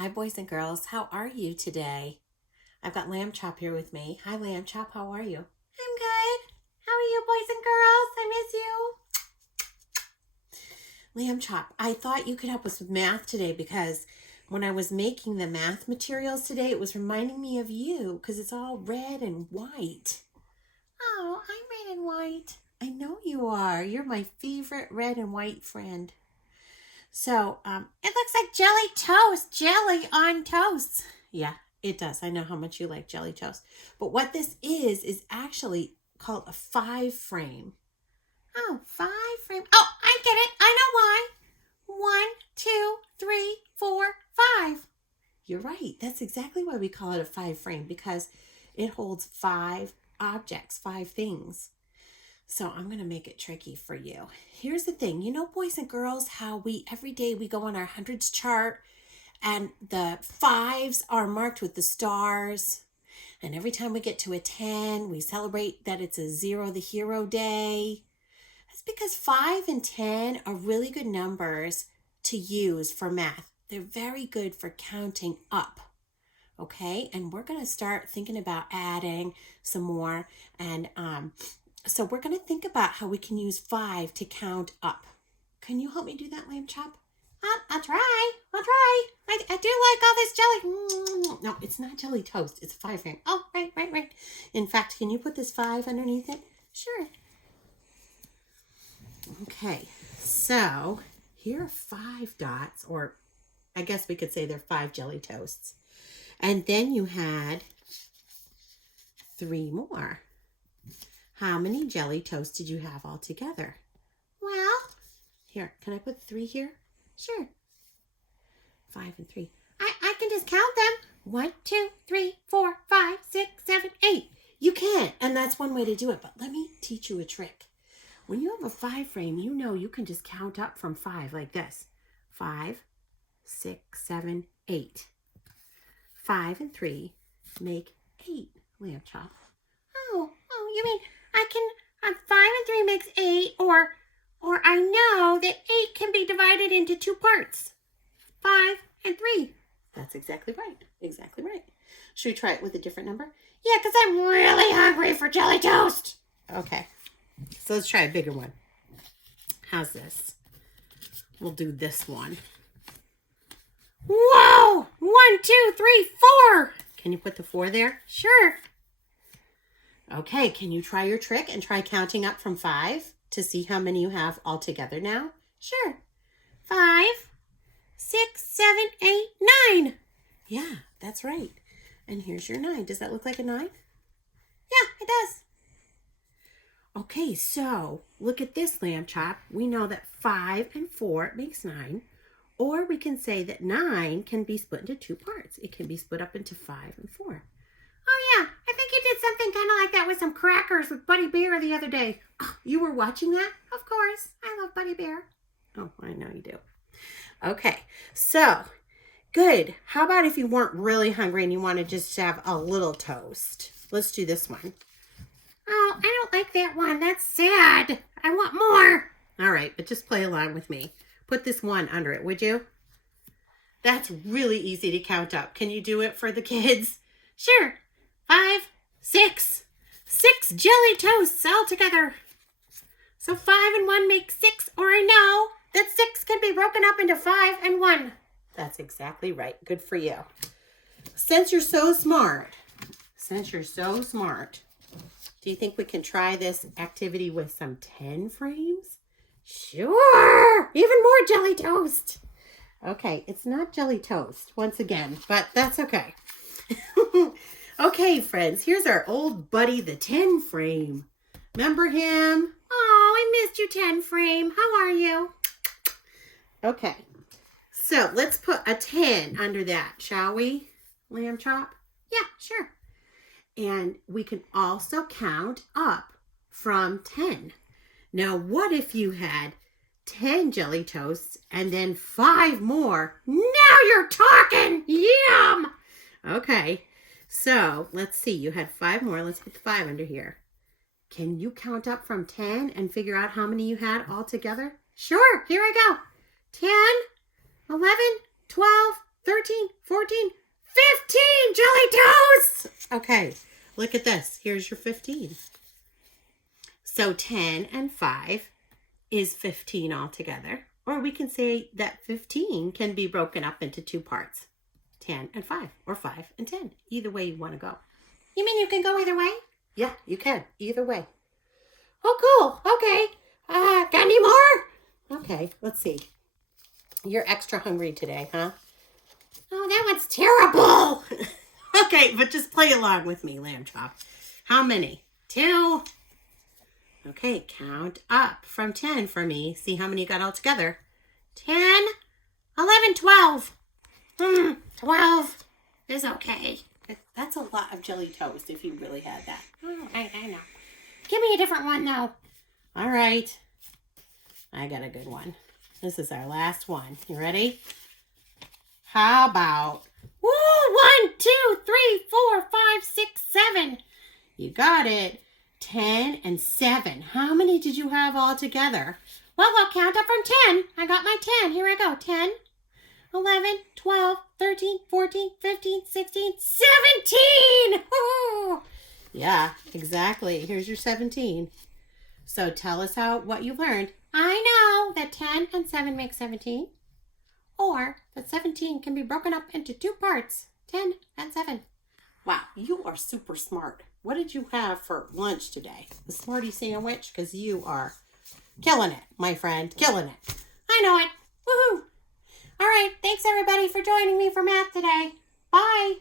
Hi, boys and girls. How are you today? I've got Lambchop here with me. Hi, Lambchop. How are you? I'm good. How are you, boys and girls? I miss you. Lambchop, I thought you could help us with math today because when I was making the math materials today, it was reminding me of you because it's all red and white. Oh, I'm red and white. I know you are. You're my favorite red and white friend. So, it looks like jelly toast, jelly on toast. Yeah, it does. I know how much you like jelly toast. But what this is actually called a 5-frame. Oh, 5-frame. Oh, I get it. I know why. 1, 2, 3, 4, 5. You're right. That's exactly why we call it a 5-frame because it holds 5 objects, 5 things. So I'm going to make it tricky for you. Here's the thing. You know, boys and girls, how every day we go on our hundreds chart and the 5s are marked with the stars. And every time we get to a 10, we celebrate that it's a 0 the hero day. That's because 5 and 10 are really good numbers to use for math. They're very good for counting up. Okay, and we're going to start thinking about adding some more and so we're going to think about how we can use 5 to count up. Can you help me do that, Lambchop? I'll try. I do like all this jelly. No, it's not jelly toast. It's a 5-frame. Oh, right. In fact, can you put this 5 underneath it? Sure. Okay, so here are 5 dots, or I guess we could say they're 5 jelly toasts. And then you had 3 more. How many jelly toasts did you have all together? Well, here, can I put 3 here? Sure. 5 and 3. I can just count them. 1, 2, 3, 4, 5, 6, 7, 8. You can, and that's one way to do it. But let me teach you a trick. When you have a 5-frame, you know you can just count up from 5 like this. 5, 6, 7, 8. 5 and 3 make 8, Lambchop. Oh, you mean I can, 5 and 3 makes 8, or I know that 8 can be divided into 2 parts. 5 and 3. That's exactly right. Exactly right. Should we try it with a different number? Yeah, because I'm really hungry for jelly toast. Okay. So let's try a bigger one. How's this? We'll do this one. Whoa! 1, 2, 3, 4. Can you put the 4 there? Sure. Okay, can you try your trick and try counting up from 5 to see how many you have all together now? Sure. 5, 6, 7, 8, 9. Yeah, that's right. And here's your 9. Does that look like a 9? Yeah, it does. Okay, so look at this, Lambchop. We know that 5 and 4 makes 9. Or we can say that 9 can be split into 2 parts. It can be split up into 5 and 4. Oh, yeah. I think you did something kind of like that with some crackers with Buddy Bear the other day. Oh, you were watching that? Of course. I love Buddy Bear. Oh, I know you do. Okay. So, good. How about if you weren't really hungry and you want to just have a little toast? Let's do this one. Oh, I don't like that one. That's sad. I want more. All right, but just play along with me. Put this 1 under it, would you? That's really easy to count up. Can you do it for the kids? Sure. 5, 6. 6 jelly toasts all together. So 5 and 1 make 6, or I know that 6 can be broken up into 5 and 1. That's exactly right. Good for you. Since you're so smart, do you think we can try this activity with some 10 frames? Sure! Even more jelly toast. Okay, it's not jelly toast, once again, but that's okay. Okay, friends, here's our old buddy, the 10 frame. Remember him? Oh, I missed you, 10 frame. How are you? Okay, so let's put a 10 under that, shall we, Lambchop? Yeah, sure. And we can also count up from 10. Now, what if you had 10 jelly toasts and then 5 more? Now you're talking! Yum! Okay, so let's see. You had 5 more. Let's put the 5 under here. Can you count up from 10 and figure out how many you had all together? Sure, here I go. 10, 11, 12, 13, 13, 14, 15 jelly toasts. Okay, look at this. Here's your 15. So 10 and 5 is 15 altogether. Or we can say that 15 can be broken up into two parts. 10 and 5, or 5 and 10. Either way you want to go. You mean you can go either way? Yeah, you can. Either way. Oh, cool. Okay. Got any more? Okay, let's see. You're extra hungry today, huh? Oh, that one's terrible. Okay, but just play along with me, Lambchop. How many? 2. Okay, count up from 10 for me. See how many you got all together. 10, 11, 12. 12 is okay. That's a lot of jelly toast if you really had that. Oh, I know. Give me a different one, though. All right. I got a good one. This is our last one. You ready? How about 1, 2, 3, 4, 5, 6, 7. You got it. 10 and 7. How many did you have all together? Well, I'll count up from 10. I got my 10. Here I go. 10, 11, 12, 13, 14, 15, 16, 17. Woo! Yeah, exactly. Here's your 17. So tell us what you learned. I know that 10 and 7 make 17. Or that 17 can be broken up into two parts. 10 and 7. Wow, you are super smart. What did you have for lunch today? The Smartie sandwich? Because you are killing it, my friend. Killing it. I know it. Woohoo! All right, thanks everybody for joining me for math today. Bye.